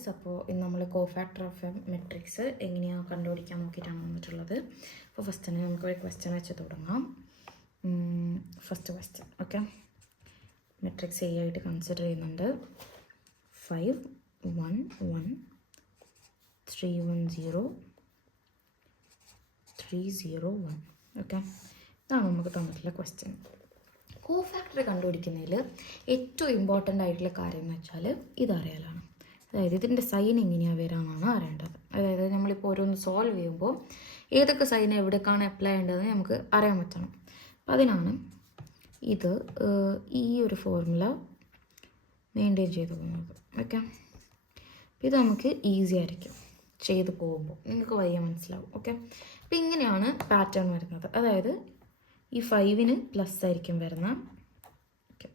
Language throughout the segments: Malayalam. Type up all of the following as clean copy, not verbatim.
ഗൈസ്. അപ്പോൾ ഇന്ന് നമ്മൾ കോഫാക്ടർ ഓഫ് എ മെട്രിക്സ് എങ്ങനെയാണ് കണ്ടുപിടിക്കാൻ നോക്കിയിട്ടാണ് വന്നിട്ടുള്ളത്. അപ്പോൾ ഫസ്റ്റ് തന്നെ നമുക്കൊരു ക്വസ്റ്റ്യൻ വെച്ച് തുടങ്ങാം. First question, okay. Matrix A ആയിട്ട് കൺസിഡർ ചെയ്യുന്നുണ്ട്. 5 1 1 3 1 0 3 0 1. ഓക്കെ, ഇതാണ് നമുക്ക് തന്നിട്ടുള്ള ക്വസ്റ്റ്യൻ. കോഫാക്ടർ കണ്ടുപിടിക്കുന്നതിൽ ഏറ്റവും ഇമ്പോർട്ടൻ്റ് ആയിട്ടുള്ള കാര്യം എന്ന് വെച്ചാൽ ഇതറിയാലാണ്. അതായത് ഇതിൻ്റെ സൈൻ എങ്ങനെയാണ് വരാമെന്നാണ് അറിയേണ്ടത്. അതായത് നമ്മളിപ്പോൾ ഓരോന്ന് സോൾവ് ചെയ്യുമ്പോൾ ഏതൊക്കെ സൈൻ എവിടേക്കാണ് അപ്ലൈ ചെയ്യേണ്ടതെന്ന് നമുക്ക് അറിയാൻ പറ്റണം. അപ്പം അതിനാണ് ഇത് ഈ ഒരു ഫോർമുല മെയിൻറ്റെയിൻ ചെയ്ത് പോകുന്നത്. ഓക്കെ, ഇത് നമുക്ക് ഈസി ആയിരിക്കും ചെയ്ത് പോകുമ്പോൾ, നിങ്ങൾക്ക് വയ്യ മനസ്സിലാവും. ഓക്കെ, അപ്പം ഇങ്ങനെയാണ് പാറ്റേൺ വരുന്നത്. അതായത് ഈ 5-ന് പ്ലസ് ആയിരിക്കും വരുന്ന, ഓക്കെ,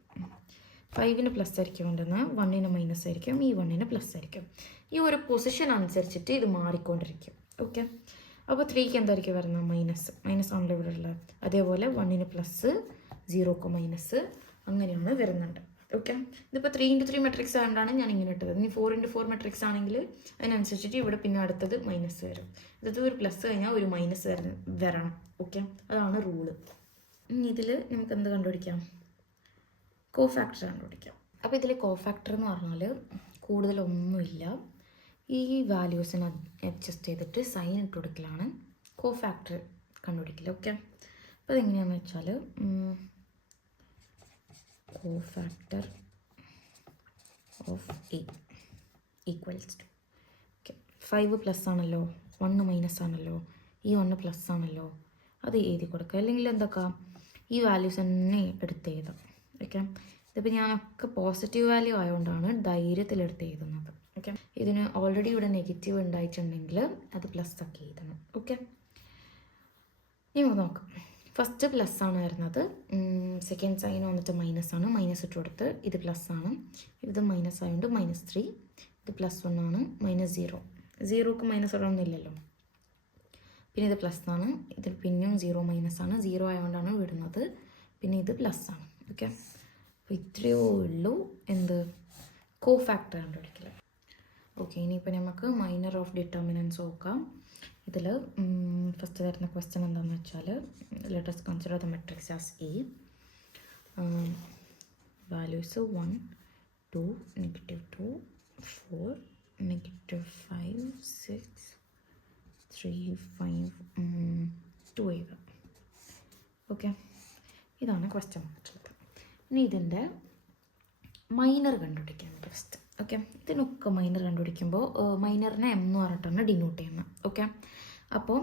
5-ന് പ്ലസ് ആയിരിക്കും വരുന്ന, 1-ന് മൈനസ് ആയിരിക്കും, ഈ 1-ന് പ്ലസ് ആയിരിക്കും. ഈ ഒരു പൊസിഷൻ അനുസരിച്ചിട്ട് ഇത് മാറിക്കൊണ്ടിരിക്കും. ഓക്കെ, അപ്പോൾ 3-ക്ക് എന്തായിരിക്കും വരുന്നത്? മൈനസ് ആണല്ലോ ഇവിടെ ഉള്ളത്. അതേപോലെ 1-ന് പ്ലസ്, 0-ക്ക് മൈനസ്, അങ്ങനെയാണ് വരുന്നുണ്ട്. ഓക്കെ, ഇതിപ്പോൾ 3x3 മെട്രിക്സ് ആയതുകൊണ്ടാണ് ഞാൻ ഇങ്ങനെ ഇട്ടത്. ഇനി 4x4 മെട്രിക്സ് ആണെങ്കിൽ അതിനനുസരിച്ചിട്ട് ഇവിടെ പിന്നെ അടുത്തത് മൈനസ് വരും. ഇത് ഒരു പ്ലസ് കഴിഞ്ഞാൽ ഒരു മൈനസ് വരണം. ഓക്കെ, അതാണ് റൂള്. ഇനി ഇതിൽ നമുക്ക് എന്ത് കണ്ടുപിടിക്കാം? കോഫാക്ടർ കണ്ടുപിടിക്കാം. അപ്പോൾ ഇതിൽ കോഫാക്ടർ എന്ന് പറഞ്ഞാൽ കൂടുതലൊന്നുമില്ല, ഈ വാല്യൂസിന് അഡ്ജസ്റ്റ് ചെയ്തിട്ട് സൈൻ ഇട്ട് കൊടുക്കലാണ് കോഫാക്ടർ കണ്ടുപിടിക്കൽ. ഓക്കെ, അപ്പോൾ അതെങ്ങനെയാണെന്ന് വെച്ചാൽ cofactor of A equals to, okay, 5 plus ആണല്ലോ, 1 മൈനസ് ആണല്ലോ, ഈ 1 പ്ലസ് ആണല്ലോ, അത് എഴുതി കൊടുക്കുക. അല്ലെങ്കിൽ എന്തൊക്കെ ഈ വാല്യൂസ് തന്നെ എടുത്ത് എഴുതാം. ഓക്കെ, ഇതിപ്പോൾ ഞാനൊക്കെ പോസിറ്റീവ് വാല്യൂ ആയതുകൊണ്ടാണ് ധൈര്യത്തിലെടുത്ത് എഴുതുന്നത്. ഓക്കെ, ഇതിന് ഓൾറെഡി ഇവിടെ നെഗറ്റീവ് ഉണ്ടായിട്ടുണ്ടെങ്കിൽ അത് പ്ലസ് ഒക്കെ എഴുതണം. ഓക്കെ, ഇനി നമുക്ക് നോക്കാം. ഫസ്റ്റ് പ്ലസ് ആണ് വരുന്നത്, സെക്കൻഡ് സൈൻ വന്നിട്ട് മൈനസ് ആണ്, മൈനസ് ഇട്ട് കൊടുത്ത് ഇത് പ്ലസ് ആണ്, ഇത് മൈനസ് ആയതുകൊണ്ട് -3, ഇത് +1 ആണ്, -0, 0ക്ക് മൈനസ് ഇടണമെന്നില്ലല്ലോ. പിന്നെ ഇത് പ്ലസ് ആണ്, ഇതിൽ പിന്നെയും 0 മൈനസ് ആണ്, 0 ആയതുകൊണ്ടാണ് വിടുന്നത്, പിന്നെ ഇത് പ്ലസ് ആണ്. ഓക്കെ, അപ്പോൾ ഇത്രയേ ഉള്ളൂ എന്ത് കോഫാക്ടർ കണ്ടുപിടിക്കൽ. ഓക്കെ, ഇനിയിപ്പോൾ നമുക്ക് മൈനർ ഓഫ് ഡിറ്റർമിനൻസ് നോക്കാം. ഇതിൽ ഫസ്റ്റ് വരുന്ന ക്വസ്റ്റ്യൻ എന്താണെന്ന് വെച്ചാൽ, let us consider the matrix as A. Values 1 2 -2 4 -5 6 3 5 2 എഴുതാം. ഓക്കെ, ഇതാണ് ക്വസ്റ്റ്യൻ വന്നിട്ടുള്ളത്. ഇനി ഇതിൻ്റെ മൈനർ കണ്ടുപിടിക്കാൻ ഫസ്റ്റ്. ഓക്കെ, ഇതിനൊക്കെ മൈനർ കണ്ടുപിടിക്കുമ്പോൾ മൈനറിനെ M എന്ന് പറഞ്ഞിട്ടാണ് ഡിനോട്ട് ചെയ്യുന്നത്. ഓക്കെ, അപ്പോൾ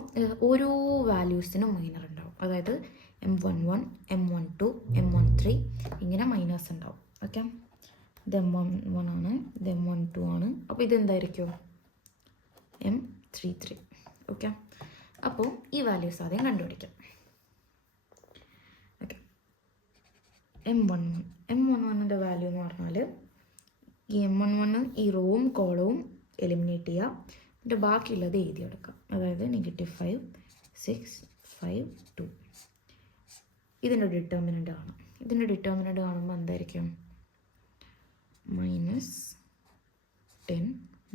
ഓരോ വാല്യൂസിനും മൈനർ ഉണ്ടാവും. അതായത് M11 M12 M13 ഇങ്ങനെ മൈനേഴ്സ് ഉണ്ടാവും. ഓക്കെ, ഇത് M11 ആണ്, ഇത് M12 ആണ്, അപ്പോൾ ഇതെന്തായിരിക്കും? M33. ഓക്കെ, അപ്പോൾ ഈ വാല്യൂസ് ആദ്യം കണ്ടുപിടിക്കാം. ഓക്കെ, M11ൻ്റെ വാല്യൂ എന്ന് പറഞ്ഞാൽ ഈ M11 ഈ റോവും കോളവും എലിമിനേറ്റ് ചെയ്യുക, എന്നിട്ട് ബാക്കിയുള്ളത് എഴുതിയെടുക്കാം. അതായത് -5 6 5 2 ഇതിൻ്റെ ഡിറ്റർമിനൻ്റ് ആണ്. ഇതിൻ്റെ ഡിറ്റർമിനൻ്റ് കാണുമ്പോൾ എന്തായിരിക്കും? -10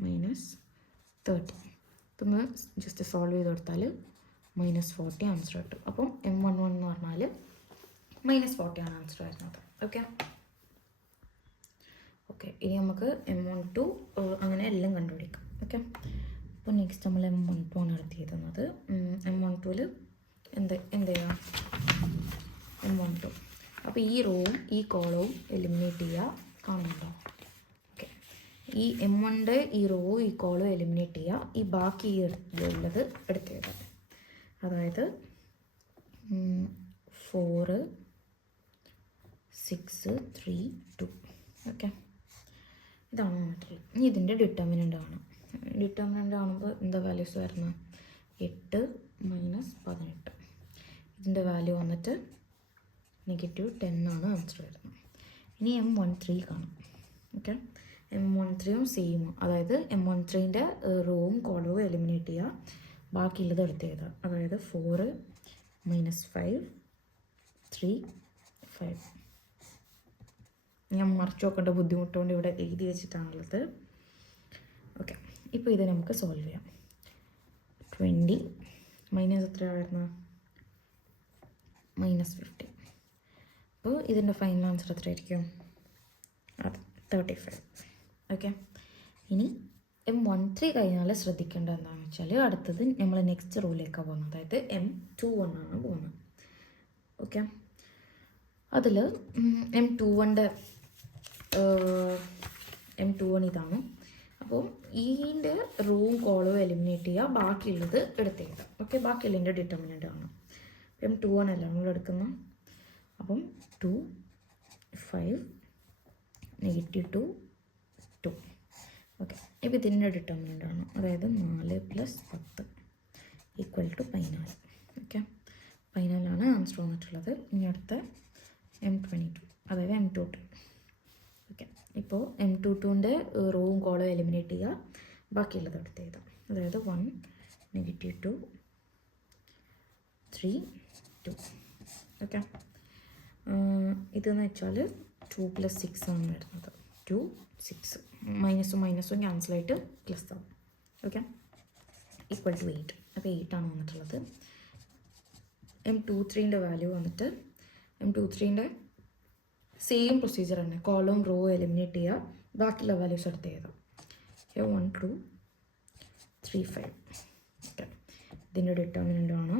-30. ഇതൊന്ന് ജസ്റ്റ് സോൾവ് ചെയ്ത് കൊടുത്താൽ -40 ആൻസർ കിട്ടും. അപ്പം M11 എന്ന് പറഞ്ഞാൽ -40 ആണ് ആൻസർ വരുന്നത്. ഓക്കെ, ഓക്കെ, ഇനി നമുക്ക് M12 അങ്ങനെ എല്ലാം കണ്ടുപിടിക്കാം. ഓക്കെ, അപ്പോൾ നെക്സ്റ്റ് നമ്മൾ M12 ആണ് എടുത്ത് എഴുതുന്നത്. M12ൽ എന്ത് ചെയ്യാം? M12, അപ്പോൾ ഈ റോവും ഈ കോളവും എലിമിനേറ്റ് ചെയ്യുക, കാണുന്നുണ്ടോ? ഓക്കെ, ഈ M1ൻ്റെ ഈ റോവും ഈ കോളവും എലിമിനേറ്റ് ചെയ്യുക, ഈ ബാക്കി ഉള്ളത് എടുത്ത് എഴുതാം. അതായത് 4 6 3 2. ഓക്കെ, ഇതാണ് വന്നിട്ടുള്ളത്. ഇനി ഇതിൻ്റെ ഡിറ്റർമിനൻ്റ് ആണ്. ഡിറ്റർമിനൻ്റ് കാണുമ്പോൾ എന്താ വാല്യൂസ് വരുന്നത്? 8 -18. ഇതിൻ്റെ വാല്യൂ വന്നിട്ട് -10 ആണ് ആൻസർ വരുന്നത്. ഇനി M13 കാണും. ഓക്കെ, M13 സെയിം, അതായത് M13ൻ്റെ റോവും കോളവും എലിമിനേറ്റ് ചെയ്യുക, ബാക്കിയുള്ളത് എടുത്ത് എഴുതുക. അതായത് 4 -5 3 5. ഞാൻ മറിച്ച് നോക്കേണ്ട ബുദ്ധിമുട്ടുകൊണ്ട് ഇവിടെ എഴുതി വെച്ചിട്ടാണുള്ളത്. ഓക്കെ, ഇപ്പോൾ ഇത് നമുക്ക് സോൾവ് ചെയ്യാം. 20 മൈനസ് എത്രയായിരുന്നു? -15. അപ്പോൾ ഇതിൻ്റെ ഫൈനൽ ആൻസർ എത്രയായിരിക്കും? അത് 35. ഓക്കെ, ഇനി M13 കഴിഞ്ഞാൽ ശ്രദ്ധിക്കേണ്ടത് എന്താണെന്ന് വെച്ചാൽ അടുത്തത് നമ്മൾ നെക്സ്റ്റ് റൂളിലേക്കാണ് പോകുന്നത്, അതായത് M21 ആണ് പോകുന്നത്. ഓക്കെ, അതിൽ M21 ഇതാണ്. അപ്പോൾ ഇതിൻ്റെ റൂം കോളോ എലിമിനേറ്റ് ചെയ്യുക, ബാക്കിയുള്ളത് എടുത്തേക്കാം. ഓക്കെ, ബാക്കിയുള്ളതിൻ്റെ ഡിറ്റർമിനൻ്റ് ആണ്. M21 അല്ല നമ്മൾ എടുക്കുന്നത്. അപ്പം 2, 5, -2, 2. ഓക്കെ, ഇപ്പോൾ ഇതിൻ്റെ ഡിറ്റർമിനൻ്റ് ആണ്, അതായത് 4 + 10 = 14. ഓക്കെ, 14 ആൻസർ വന്നിട്ടുള്ളത്. ഇനി അടുത്ത M22, അതായത് M22. ഓക്കെ, ഇപ്പോൾ M22ൻ്റെ റോവും കോളവും എലിമിനേറ്റ് ചെയ്യുക, ബാക്കിയുള്ളത് എടുത്ത് എഴുതാം. അതായത് 1, -2, 3, 2. ഓക്കെ, ഇതെന്ന് വെച്ചാൽ 2 + 6 ആണ് വരുന്നത്. 2, 6 മൈനസും മൈനസും ക്യാൻസലായിട്ട് പ്ലസ് ആവും. ഓക്കെ, = 8. അപ്പോൾ 8 ആണ് വന്നിട്ടുള്ളത്. M23ൻ്റെ വാല്യൂ വന്നിട്ട് M23ൻ്റെ സെയിം പ്രൊസീജിയർ തന്നെ, കോളം റോ എലിമിനേറ്റ് ചെയ്യുക, ബാക്കിയുള്ള വാല്യൂസ് എടുത്ത് എഴുതാം. 1, 2, 3, 5. ഓക്കെ, ഇതിൻ്റെ ഡിറ്റർമിനൻ്റ് ആണ്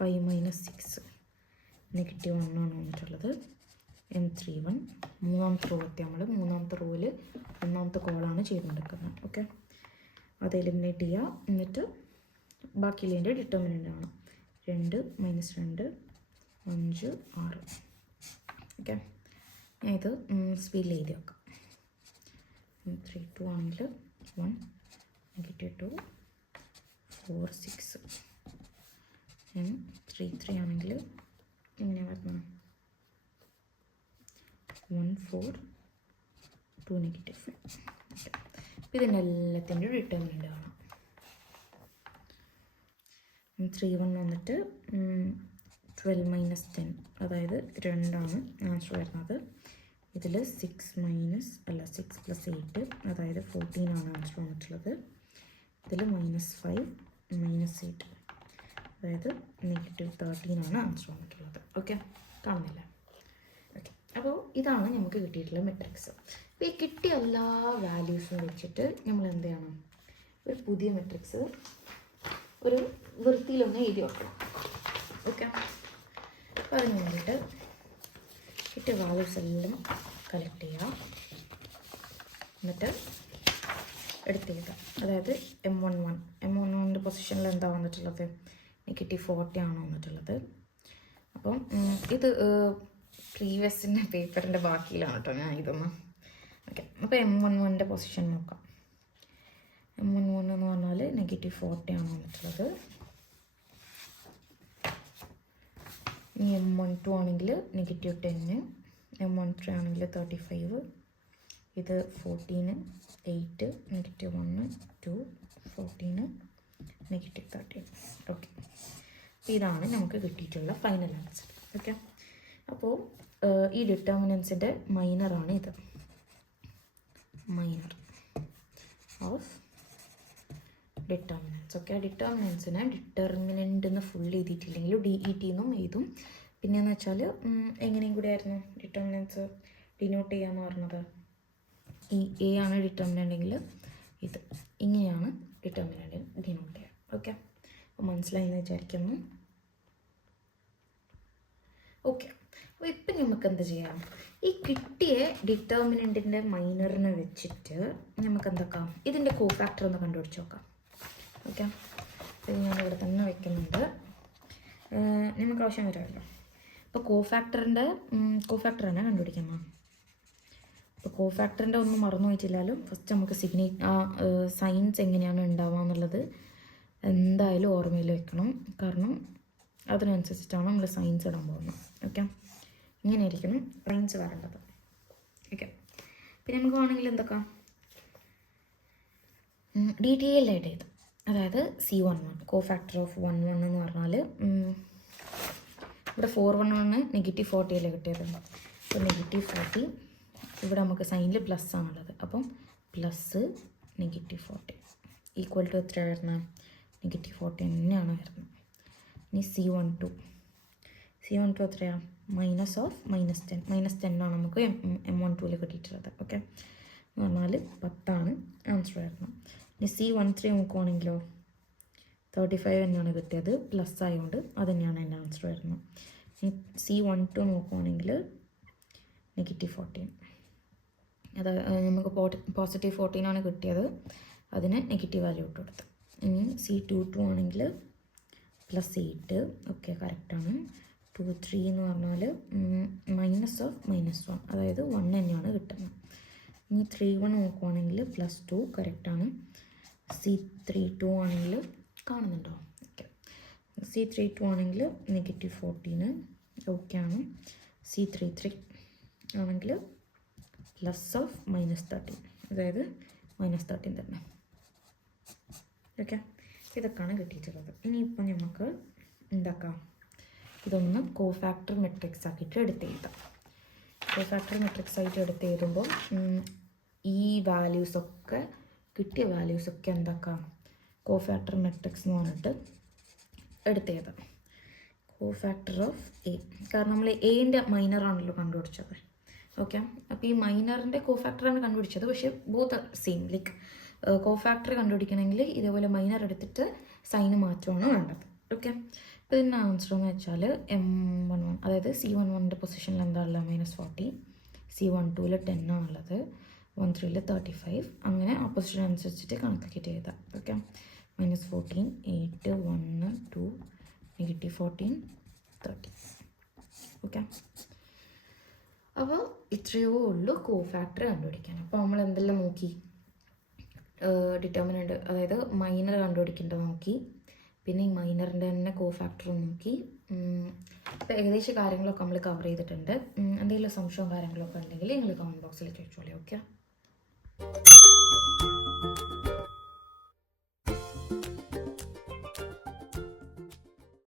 5 - 6 -1 ആണ് വന്നിട്ടുള്ളത്. M31 മൂന്നാമത്തെ റോ എത്തി, നമ്മൾ മൂന്നാമത്തെ റോയിൽ ഒന്നാമത്തെ കോളാണ് ചെയ്തുകൊണ്ടിരിക്കുന്നത്. ഓക്കെ, അത് എലിമിനേറ്റ് ചെയ്യുക, എന്നിട്ട് ബാക്കിയുള്ളതിൻ്റെ ഡിറ്റർമിനൻ്റ് ആണ് 2 - 2, 5, 6. ഓക്കെ, ഞാൻ ഇത് സ്പീഡിൽ എഴുതി വെക്കാം. 32 ആണെങ്കിൽ 1, -2, 4, 6. 33 ആണെങ്കിൽ ഇങ്ങനെ വരുന്നത് 1, 4, 2, -5. ഓക്കെ, ഇതിൻ്റെ എല്ലാത്തിൻ്റെ ഡിറ്റർമിനൻ്റ് ആണ്. 31 വന്നിട്ട് 12 - 10, അതായത് 2 ആണ് ആൻസർ വരുന്നത്. ഇതിൽ 6 + 8, അതായത് 14 ആണ് ആൻസർ വന്നിട്ടുള്ളത്. ഇതിൽ -5 - 8, അതായത് -13 ആണ് ആൻസർ വന്നിട്ടുള്ളത്. ഓക്കെ, കാണുന്നില്ല? ഓക്കെ, അപ്പോൾ ഇതാണ് നമുക്ക് കിട്ടിയിട്ടുള്ള മെട്രിക്സ്. അപ്പോൾ ഈ കിട്ടിയ എല്ലാ വാല്യൂസും വെച്ചിട്ട് നമ്മൾ എന്ത് ചെയ്യണം? ഒരു പുതിയ മെട്രിക്സ് ഒരു വൃത്തിയിലൊന്ന് എഴുതി വെക്കണം. ഓക്കെ, അപ്പോൾ അതിന് വേണ്ടിയിട്ട് കിട്ടിയ വാല്യൂസ് എല്ലാം കളക്ട് ചെയ്യുക, എന്നിട്ട് എടുത്തെഴുതാം. അതായത് M11ൻ്റെ പൊസിഷനിൽ എന്താ വന്നിട്ടുള്ളത്? -40 ആണ് വന്നിട്ടുള്ളത്. അപ്പം ഇത് പ്രീവിയസിൻ്റെ പേപ്പറിൻ്റെ ബാക്കിയിലാണ് കേട്ടോ ഞാൻ ഇതൊന്ന്. ഓക്കെ, അപ്പോൾ M11ൻ്റെ പൊസിഷൻ നോക്കാം. M11 എന്ന് പറഞ്ഞാൽ -40 ആണ് വന്നിട്ടുള്ളത്. ഇനി M12 ആണെങ്കിൽ -10, M13 ആണെങ്കിൽ 35, ഇത് 14, 8, -1, 2, 14, -13. ഓക്കെ, ഇതാണ് നമുക്ക് കിട്ടിയിട്ടുള്ള ഫൈനൽ ആൻസർ. ഓക്കെ, അപ്പോൾ ഈ ഡിറ്റർമിനൻസിൻ്റെ മൈനറാണ് ഇത്, മൈനർ ഓഫ് ഡിറ്റർമിനൻസ്. ഓക്കെ, ഡിറ്റർമിനൻസിനെ ഡിറ്റർമിനൻ്റ് എന്ന് ഫുൾ എഴുതിയിട്ടില്ലെങ്കിൽ DET എന്നും എഴുതും. പിന്നെയെന്ന് വെച്ചാൽ എങ്ങനെയും കൂടി ആയിരുന്നു ഡിറ്റർമിനൻസ് ഡിനോട്ട് ചെയ്യാന്ന് പറഞ്ഞത്? ഈ A ആണ് ഡിറ്റർമിനൻ്റ് എങ്കിൽ ഇത് ഇങ്ങനെയാണ് ഡിറ്റർമിനൻ്റ് ഡിനോട്ട് ചെയ്യുക. ഓക്കെ, അപ്പോൾ മനസ്സിലായെന്ന് വിചാരിക്കുന്നു. ഓക്കെ, അപ്പോൾ ഇപ്പം നമുക്ക് എന്ത് ചെയ്യാം? ഈ കിട്ടിയ ഡിറ്റർമിനൻറ്റിൻ്റെ മൈനറിനെ വെച്ചിട്ട് നമുക്ക് എന്താക്കാം? ഇതിൻ്റെ കോഫാക്ടർ ഒന്ന് കണ്ടുപിടിച്ച് നോക്കാം. ഓക്കെ, ഇത് ഞാനിവിടെ തന്നെ വെക്കുന്നുണ്ട്, നമുക്ക് ആവശ്യം വരുമല്ലോ. അപ്പോൾ കോഫാക്ടർ തന്നെ കണ്ടുപിടിക്കണം. അപ്പോൾ കോഫാക്ടറിൻ്റെ ഒന്നും മറന്നു പോയിട്ടില്ലാലും ഫസ്റ്റ് നമുക്ക് സൈൻസ് എങ്ങനെയാണ് ഉണ്ടാവുക എന്നുള്ളത് എന്തായാലും ഓർമ്മയിൽ വെക്കണം. കാരണം അതിനനുസരിച്ചിട്ടാണ് നമ്മൾ സൈൻസ് ഇടാൻ പോകുന്നത്. ഓക്കെ, ഇങ്ങനെ ആയിരിക്കണം സൈൻസ് വരേണ്ടത്. ഓക്കെ, പിന്നെ നമുക്ക് വേണമെങ്കിൽ എന്തൊക്കെ ഡീറ്റെയിൽ ആയിട്ട് എഴുതാം. അതായത് C11 കോഫാക്ടർ ഓഫ് 11 എന്ന് പറഞ്ഞാൽ ഇവിടെ 411 -40 അല്ലേ കിട്ടിയത്. അപ്പോൾ -40, ഇവിടെ നമുക്ക് സൈനിൽ പ്ലസ് ആണുള്ളത്. അപ്പം +, -14 ഈക്വൽ ടു എത്ര വരുന്നത്? -14 തന്നെയാണ് വരുന്നത്. ഇനി C12 എത്രയാണ്? -10 ആണ് നമുക്ക് M12 കിട്ടിയിട്ടുള്ളത്. ഓക്കെ, എന്ന് പറഞ്ഞാൽ 10 ആൻസർ വരുന്നത്. ഇനി C13 നോക്കുവാണെങ്കിലോ 35 തന്നെയാണ് കിട്ടിയത്, പ്ലസ് ആയതുകൊണ്ട് അത് തന്നെയാണ് എൻ്റെ ആൻസർ വരുന്നത്. ഇനി C12 നോക്കുവാണെങ്കിൽ -14, അതായത് നമുക്ക് +14 ആണ് കിട്ടിയത്, അതിന് നെഗറ്റീവ് വാല്യൂ ഇട്ട് കൊടുത്ത്. ഇനി C22 ആണെങ്കിൽ +8, ഓക്കെ കറക്റ്റാണ്. 23 എന്ന് പറഞ്ഞാൽ -1, അതായത് 1 തന്നെയാണ് കിട്ടുന്നത്. ഇനി 31 നോക്കുവാണെങ്കിൽ +2 കറക്റ്റാണ്. C32 ആണെങ്കിൽ കാണുന്നുണ്ടോ? ഓക്കെ, C32 ആണെങ്കിൽ -14 ഓക്കെ ആണ്. C33 ആണെങ്കിൽ +13, അതായത് -13 തന്നെ. ഓക്കെ, ഇതൊക്കെയാണ് കിട്ടിയിട്ടുള്ളത്. ഇനിയിപ്പോൾ നമുക്ക് എന്താക്കാം, ഇതൊന്ന് കോഫാക്ടർ മെട്രിക്സ് ആക്കിയിട്ട് എടുത്തെഴുതാം. കോഫാക്ടർ മെട്രിക്സ് ആയിട്ട് എടുത്തെഴുതുമ്പോൾ ഈ വാല്യൂസൊക്കെ കിട്ടിയ വാല്യൂസൊക്കെ എന്താക്കാം, കോഫാക്ടർ മെട്രിക്സ് എന്ന് പറഞ്ഞിട്ട് എടുത്തെഴുതാം. കോഫാക്ടർ ഓഫ് എ, കാരണം നമ്മൾ എൻ്റെ മൈനറാണല്ലോ കണ്ടുപിടിച്ചത്. ഓക്കെ, അപ്പോൾ ഈ മൈനറിൻ്റെ കോഫാക്ടറാണ് കണ്ടുപിടിച്ചത്, പക്ഷേ ബോത്ത് സെയിം. ലൈക്ക് കോഫാക്ടർ കണ്ടുപിടിക്കണമെങ്കിൽ ഇതേപോലെ മൈനർ എടുത്തിട്ട് സൈന് മാറ്റമാണ് വേണ്ടത്. ഓക്കെ, അപ്പോൾ ഇതിൻ്റെ ആൻസർ എന്ന് വെച്ചാൽ M11, അതായത് C11ൻ്റെ പൊസിഷനിൽ എന്താ ഉള്ളത്? -40, C12 10 ആണുള്ളത്, 13 35, അങ്ങനെ ആ പൊസിഷൻ അനുസരിച്ചിട്ട് കണക്കാക്കിയിട്ട് എഴുതാം. ഓക്കെ, -14, 8, 1, 2, -14, 30. ഓക്കെ, അപ്പോൾ ഇത്രയോ ഉള്ളൂ കോഫാക്ടർ കണ്ടുപിടിക്കാൻ. അപ്പോൾ നമ്മൾ എന്തെല്ലാം നോക്കി? ഡിറ്റർമിനൻ്റ്, അതായത് മൈനർ കണ്ടുപിടിക്കേണ്ടത് നോക്കി, പിന്നെ ഈ മൈനറിൻ്റെ തന്നെ കോഫാക്ടർ നോക്കി. അപ്പോൾ ഏകദേശം കാര്യങ്ങളൊക്കെ നമ്മൾ കവർ ചെയ്തിട്ടുണ്ട്. എന്തെങ്കിലും സംശയവും കാര്യങ്ങളൊക്കെ ഉണ്ടെങ്കിൽ നിങ്ങൾ കമൻറ്റ് ബോക്സിൽ ചോദിച്ചോളൂ. ഓക്കെ.